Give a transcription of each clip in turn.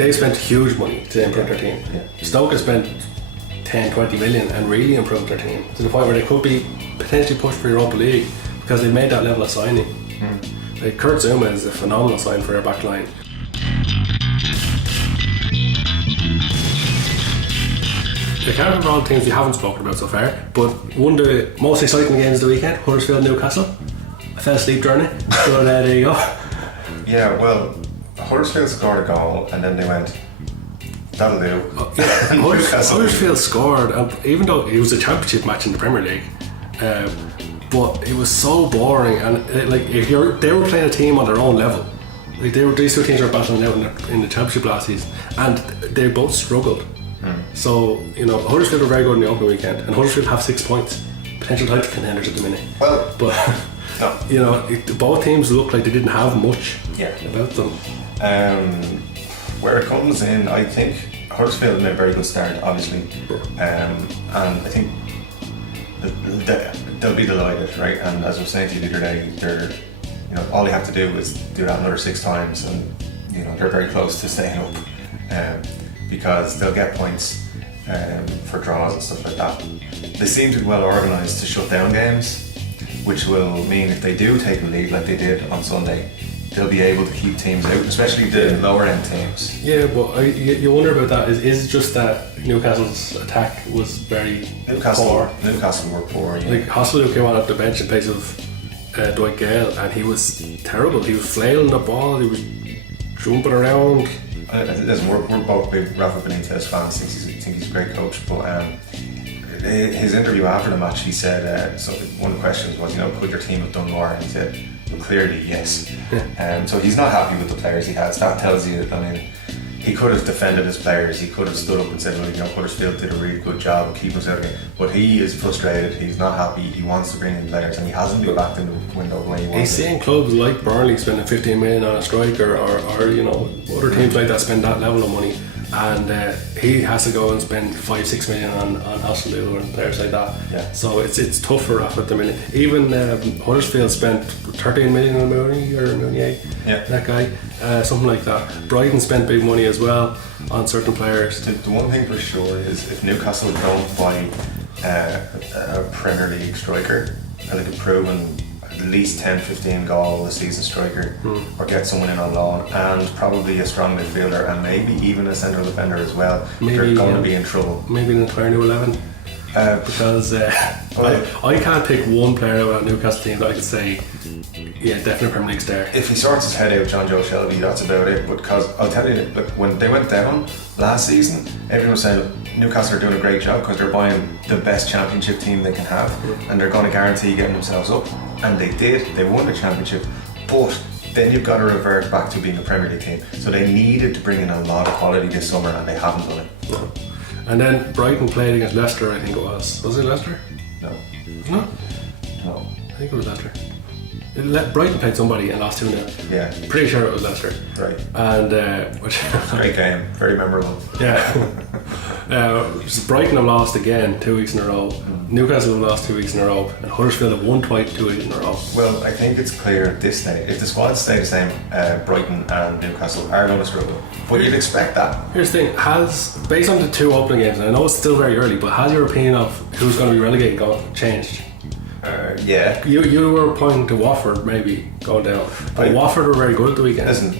they spent huge money to improve their team. Stoke has spent 10-20 million and really improved their team to the point where they could be potentially pushed for Europa League because they made that level of signing. Like Kurt Zuma is a phenomenal sign for their back line. I can't remember all the teams we haven't spoken about so far, but one of the most exciting games of the weekend, Huddersfield Newcastle. I fell asleep during it, so there you go. Yeah, well, Huddersfield scored a goal and then they went, that'll do. Huddersfield scored, and even though it was a championship match in the Premier League, but it was so boring, and they were playing a team on their own level. Like these two teams were battling out in the championship last season, and they both struggled. So Huddersfield were very good in the opening weekend, and Huddersfield have 6 points, potential title contenders at the minute. Well, but both teams look like they didn't have much about them. Where it comes in, I think Huddersfield made a very good start, obviously, and I think they'll be delighted, right? And as I was saying to you the other day, they're, all they have to do is do that another 6 times, and they're very close to staying up, because they'll get points for draws and stuff like that. They seem to be well organised to shut down games, which will mean if they do take the lead like they did on Sunday, they'll be able to keep teams out, especially the lower end teams. Yeah, but you wonder about that. Is it just that Newcastle's attack was very poor? Newcastle were poor. Yeah. Like Hospital came on at the bench in place of Dwight Gale, and he was terrible. He was flailing the ball. He was jumping around. Listen, we're both big Rafa Benitez fans. Think he's a great coach, but his interview after the match, he said so one of the questions was, could your team have done more? And he said, well, clearly yes. So he's not happy with the players he has. That tells you, he could have defended his players. He could have stood up and said, well, Huddersfield did a really good job of keeping us out of it. But he is frustrated. He's not happy. He wants to bring in players, and he hasn't been back in the window the way he wants. He's seeing clubs like Burnley spending 15 million on a striker, or other teams like that spend that level of money, and he has to go and spend 5-6 million on Hasselblad and players like that. Yeah. So it's tough for Rafa at the minute. Even Huddersfield spent 13 million on Mounier. Yeah. That guy. Something like that. Brighton spent big money as well on certain players. The one thing for sure is if Newcastle don't buy a Premier League striker, like a proven at least 10-15 goal a season striker, or get someone in on loan, and probably a strong midfielder, and maybe even a central defender as well, they're going to be in trouble. Maybe an entire new 11. Because I can't pick one player out of that Newcastle team that I could say, definitely Premier League star. If he sorts his head out, John Joe Shelby, that's about it. Because I'll tell you, look, when they went down last season, everyone was saying Newcastle are doing a great job because they're buying the best championship team they can have, and they're going to guarantee getting themselves up. And they did. They won the championship, but then you've got to revert back to being a Premier League team. So they needed to bring in a lot of quality this summer, and they haven't done it. No. And then Brighton played against Leicester, I think it was. Was it Leicester? No. No? No. I think it was Leicester. Brighton played somebody and lost 2-0. Yeah. Pretty sure it was Leicester. Right. And great game, very memorable. Yeah. Brighton have lost again 2 weeks in a row. Newcastle have lost 2 weeks in a row, and Huddersfield have won twice 2 weeks in a row. Well, I think it's clear at this stage, if the squads stay the same, Brighton and Newcastle are going to struggle. But you'd expect that. Here's the thing, based on the 2 opening games, and I know it's still very early, but has your opinion of who's going to be relegated changed? Yeah. You were pointing to Watford maybe going down, but Watford were very good at the weekend. Listen,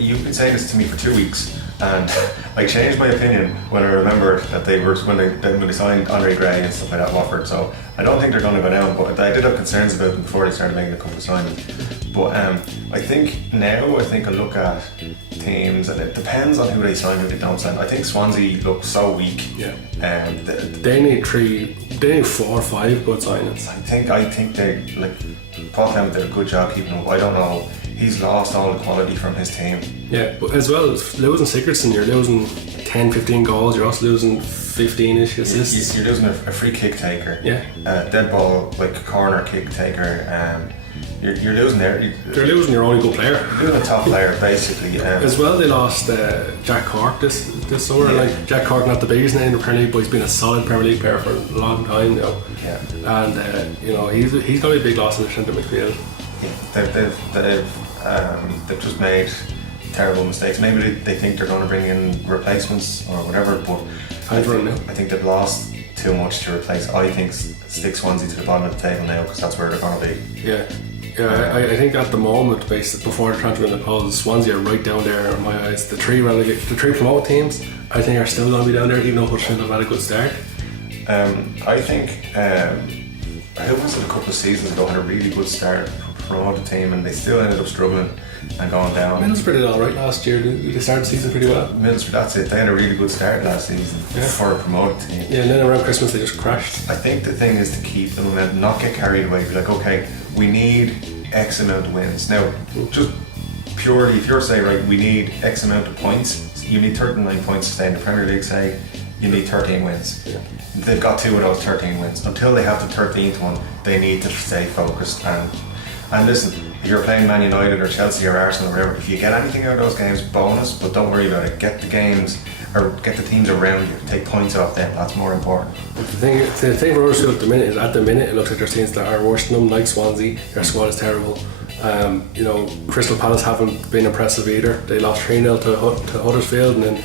you've been saying this to me for 2 weeks, and I changed my opinion when I remembered that when they signed Andre Gray and stuff like that, Watford. So I don't think they're going to go down, but I did have concerns about them before they started making a couple of signings. But I think I look at teams, and it depends on who they sign, who they don't sign. I think Swansea look so weak. Yeah. They need 4 or 5 good signings. I think they, like, Paul Clement did a good job keeping him. I don't know. He's lost all the quality from his team. Yeah, but as well, losing Sigurdsson, you're losing 10-15 goals, you're also losing 15-ish assists. You're losing a free kick taker. Yeah. Dead ball, like a corner kick taker. You're losing there. You're losing your only good player. You're losing a top player, basically. As well, they lost Jack Cork this summer. Yeah. Like Jack Cork, not the biggest name in the Premier League, but he's been a solid Premier League player for a long time now. Yeah. And he's going to be a big loss in the centre midfield. Yeah. They've just made terrible mistakes. Maybe they think they're going to bring in replacements or whatever, but I think they've lost too much to replace. I think stick Swansea to the bottom of the table now because that's where they're going to be. Yeah. I think at the moment, before the transfer window closes, Swansea are right down there in my eyes. The three promoted teams, I think, are still going to be down there, even though Huddersfield have had a good start. I think I was it a couple of seasons ago had a really good start, promoted team, and they still ended up struggling and going down. Middlesbrough did alright last year. They started the season pretty well. Middlesbrough, that's it. They had a really good start last season for a promoted team. Yeah, and then around Christmas they just crashed. I think the thing is to keep the momentum, not get carried away. Be like, okay, we need X amount of wins. Now, just purely, if you're saying, right, we need X amount of points, you need 39 points to stay in the Premier League, say, you need 13 wins. Yeah. They've got 2 of those 13 wins. Until they have the 13th one, they need to stay focused. And listen, if you're playing Man United or Chelsea or Arsenal or whatever, if you get anything out of those games, bonus, but don't worry about it. Get the games, or get the teams around you, take points off them, that's more important. But the thing for Huddersfield at the minute, it looks like there's teams that are worse than them, like Swansea. Their squad is terrible. Crystal Palace haven't been impressive either. They lost 3-0 to Huddersfield, and then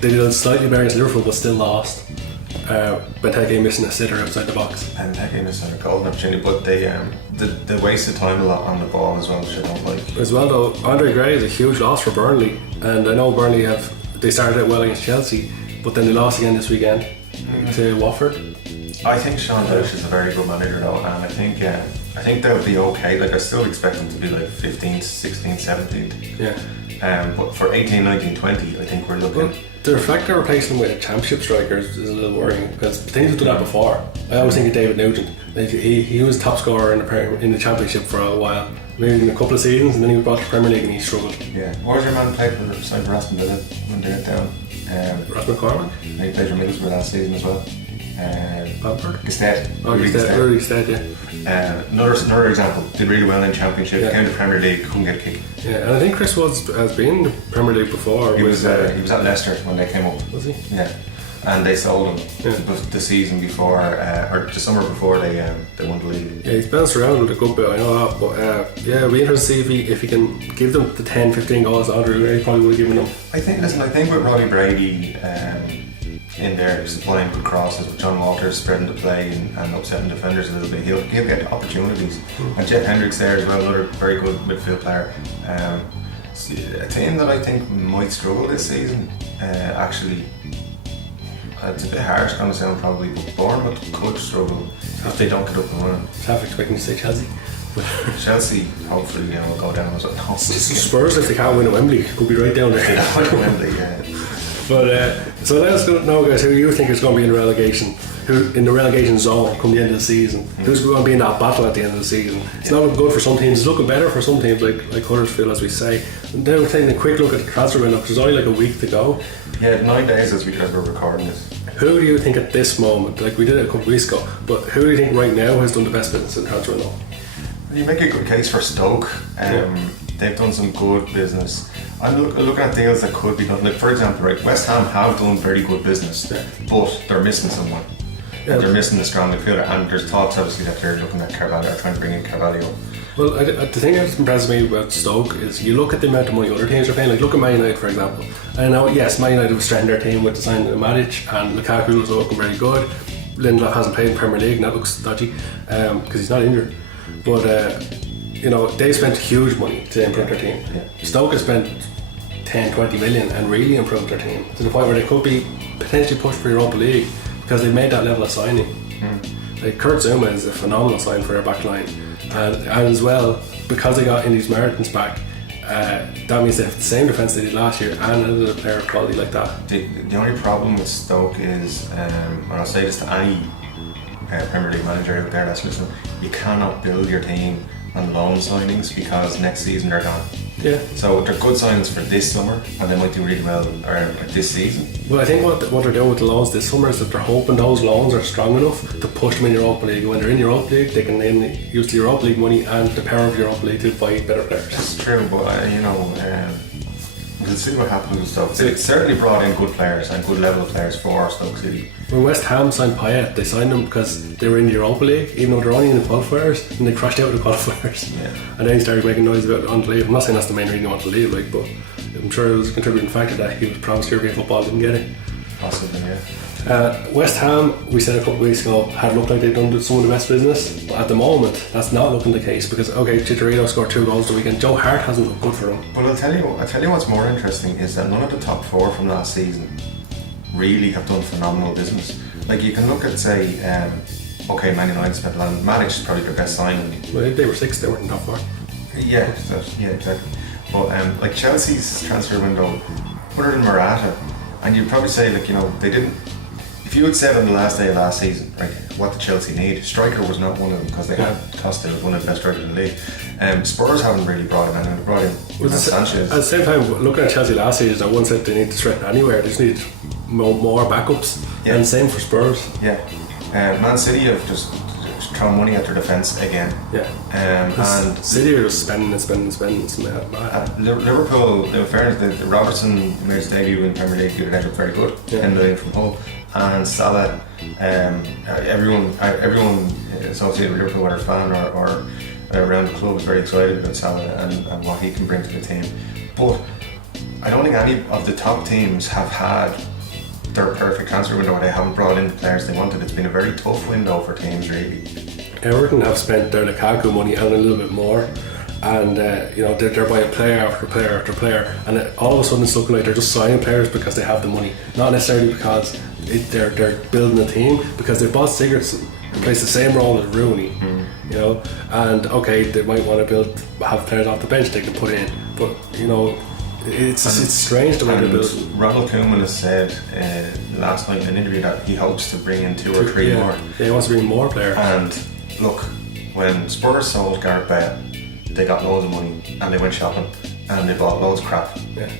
they did slightly better against Liverpool but still lost. Benteke missing a sitter outside the box. Benteke missing a golden opportunity, but they wasted time a lot on the ball as well, which I don't like. As well though, Andre Gray is a huge loss for Burnley, and I know Burnley they started out well against Chelsea, but then they lost again this weekend to Watford. I think Sean Dyche is a very good manager though, and I think they'll be okay. Like I still expect them to be like 15th, 16th, 17th. Yeah. But for 18, 19, 20, I think we're looking. The fact they're replacing him with a championship striker is a little worrying because teams have done that before. I always think of David Nugent. Like he was top scorer in the championship for a while, maybe in a couple of seasons, and then he was brought to the Premier League and he struggled. Yeah. What was your man played for Aston Villa when they went down? Ross McCormack. And he played for Middlesbrough last season as well. Bamford? Gestead. Rudy Gestead, yeah. Another example, did really well in Championship, came to Premier League, couldn't get a kick. Yeah, and I think Chris Woods has been in the Premier League before. He was at Leicester when they came up. Was he? Yeah. And they sold him the season before, or the summer before they won the league. Yeah, he's bounced around with a good bit, I know that, but it'll be interesting to see if he can give them the 10-15 goals that Andre Gray probably would have given them. I think with Roddy Brady in there supplying good crosses, with John Walters spreading the play and upsetting defenders a little bit, he'll get opportunities. And Jeff Hendricks there as well, another very good midfield player. A team that I think might struggle this season, actually. It's a bit harsh going to sound probably, but Bournemouth could struggle if they don't get up and running. Half expecting to say Chelsea. Chelsea hopefully will go down as well. Spurs, if they can't win at Wembley, could be right down there. They can't win at Wembley, yeah. But so let us know, guys, who you think is going to be in the relegation zone come the end of the season. Who's going to be in that battle at the end of the season? It's not looking good for some teams. It's looking better for some teams like Huddersfield, as we say. And then we're taking a quick look at the transfer window because there's only like a week to go. Yeah, 9 days as we're recording this. Who do you think at this moment, like we did it a couple of weeks ago, but who do you think right now has done the best business in the transfer window? You make a good case for Stoke. They've done some good business. I'm looking at deals that could be done. Like for example, right, West Ham have done very good business, but they're missing someone. Yeah. They're missing a strong midfielder, and there's talks obviously that they're looking at Carvalho, trying to bring in Carvalho. Well, the thing that impresses me about Stoke is you look at the amount of money other teams are paying. Like look at Man United, for example. And now, yes, Man United have strengthened their team with the signing of Matic, and Lukaku is looking very good. Lindelof hasn't played in the Premier League, and that looks dodgy because he's not injured. But they spent huge money to improve their team. Yeah. Stoke has spent 10-20 million and really improved their team to the point where they could be potentially pushed for Europa League because they've made that level of signing. Like Kurt Zuma is a phenomenal sign for their back line, and as well because they got Indy's Mertens back, that means they have the same defence they did last year and another player of quality like that. The only problem with Stoke is, and I'll say this to any Premier League manager out there that's listening, you cannot build your team on loan signings because next season they're gone. Yeah. So they're good signings for this summer and they might do really well this season. Well, I think what they're doing with the loans this summer is that they're hoping those loans are strong enough to push them in Europa League. When they're in Europa League, they can then use the Europa League money and the power of Europa League to buy better players. That's true, but we'll see what happens with Stoke. They certainly brought in good players and good level of players for Stoke City. When West Ham signed Payet, they signed him because they were in the Europa League, even though they're only in the qualifiers, and they crashed out of the qualifiers. Yeah. And then he started making noise about it on the leave. I'm not saying that's the main reason they want to leave, but I'm sure it was a contributing factor that he was promised European football, didn't get it. Possibly, yeah. West Ham, we said a couple of weeks ago, had looked like they'd done some of the best business, but at the moment that's not looking the case because Chicharito scored 2 goals the weekend. Joe Hart hasn't looked good for him. But I'll tell you what's more interesting is that none of the top 4 from last season really have done phenomenal business. Like you can look at say Man United spent a lot. Matic is probably their best signing. Well, they were 6th, they weren't in top 4. Yeah, exactly. But like Chelsea's transfer window, other than Morata, and you'd probably say they didn't. If you had said on the last day of last season, right, what did Chelsea need? Striker was not one of them because they had Costa, was one of the best strikers in the league. Spurs haven't really brought in anyone. They brought in Sanchez. At the same time, looking at Chelsea last season, I wouldn't say they need to strengthen anywhere. They just need more backups. Yeah. And same for Spurs. Yeah. Man City have just thrown money at their defence again. Yeah. And City are just spending. Liverpool, in fairness, Robertson made his debut in the Premier League. He ended up very good. 10 million from Hull. And Salah, everyone associated with Liverpool, whether a fan or around the club, is very excited about Salah and what he can bring to the team. But I don't think any of the top teams have had their perfect transfer window where they haven't brought in the players they wanted. It's been a very tough window for teams, really. Everton have spent their Lukaku money and a little bit more, and they're buying player after player after player, and all of a sudden it's looking like they're just signing players because they have the money, not necessarily because they're building a team, because they bought Sigurdsson and plays the same role as Rooney. And they might want to have players off the bench they can put in, but it's strange the way they're building. Ronald Koeman has said last night in an interview that he hopes to bring in 2 or 3 more. Yeah, he wants to bring more players. And look, when Spurs sold Gareth Bale, they got loads of money and they went shopping and they bought loads of crap. Yeah.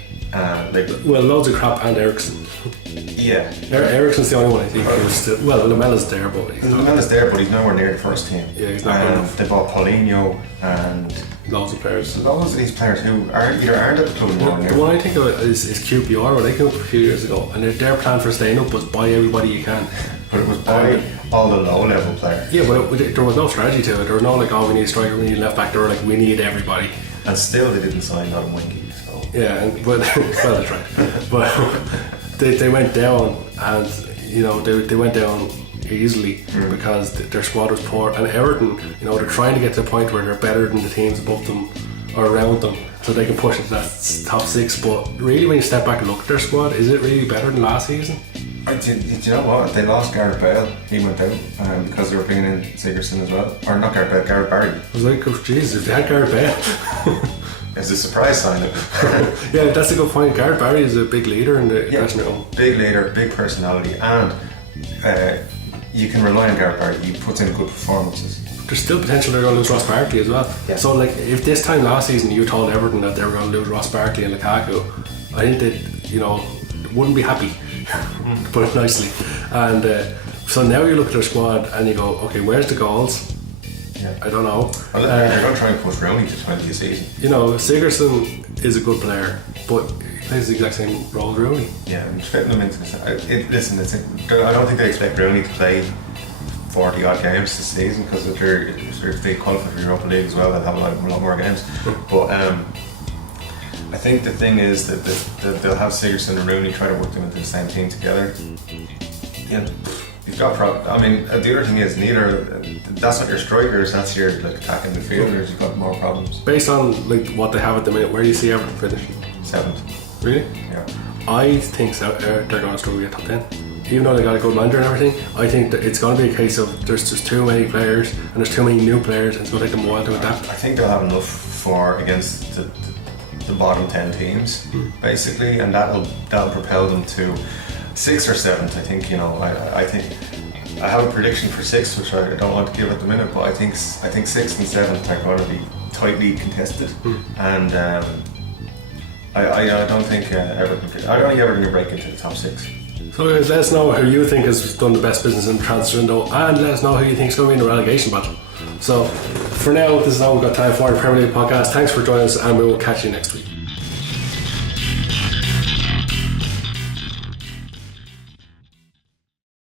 Loads of crap and Ericsson. Yeah. Ericsson's the only one I think who's still. Well, Lamella's there, but he's nowhere near the first team. Yeah, he's not good enough. They bought Paulinho and loads of players. Loads of these players who aren't at the club anymore. The one I think of is QPR, where they came up a few years ago, and their plan for staying up was buy everybody you can. But it was buy all the low level players. Yeah, but there was no strategy to it. There was no we need a striker, we need a left back. They were like, we need everybody. And still they didn't sign Adam Winky. Yeah, well, that's right. But they went down, and they went down easily because their squad was poor. And Everton, they're trying to get to the point where they're better than the teams above them or around them, so they can push into that top 6. But really, when you step back and look at their squad, is it really better than last season? Do you know what? They lost Gareth Bale. He went out because they were bringing in Sigurdsson as well, or not Gareth Bale, Gareth Barry. I was like, oh, Jesus, if they had Gareth Bale. It's a surprise signing. Yeah, that's a good point. Gareth Barry is a big leader in the dressing room. Big leader, big personality, and you can rely on Gareth Barry. He puts in good performances. There's still potential they're going to lose Ross Barkley as well. Yeah. So, if this time last season you told Everton that they were going to lose Ross Barkley and Lukaku, I think they, wouldn't be happy, to put it nicely. And so now you look at their squad and you go, okay, where's the goals? Yeah. I don't know. Well, they're going to try and push Rooney to 20 a season. Sigurdsson is a good player, but he plays the exact same role as Rooney. Yeah, I'm fitting them into this. I don't think they expect Rooney to play 40 odd games this season, because if they qualify for Europa League as well, they'll have a lot more games. But I think the thing is that they'll have Sigurdsson and Rooney try to work them into the same team together. Yeah. You've got the other thing is that's not your strikers, that's your attacking midfielders. You've got more problems. Based on what they have at the minute, where do you see Everton finishing? 7th. Really? Yeah. I think they're going to struggle to get top 10. Even though they got a good manager and everything, I think that it's going to be a case of there's just too many players and there's too many new players, and it's going to take them a while to adapt. I think they'll have enough for against the bottom 10 teams, basically, and that'll propel them to 6th or 7th. I think I think I have a prediction for 6th, which I don't want to give at the minute, but I think 6th and 7th are going to be tightly contested, and I don't think Everton can break into the top 6. So guys, let us know who you think has done the best business in the transfer window, and let us know who you think is going to be in the relegation battle. So for now, this is all we've got time for the Premier League podcast. Thanks for joining us, and we will catch you next week.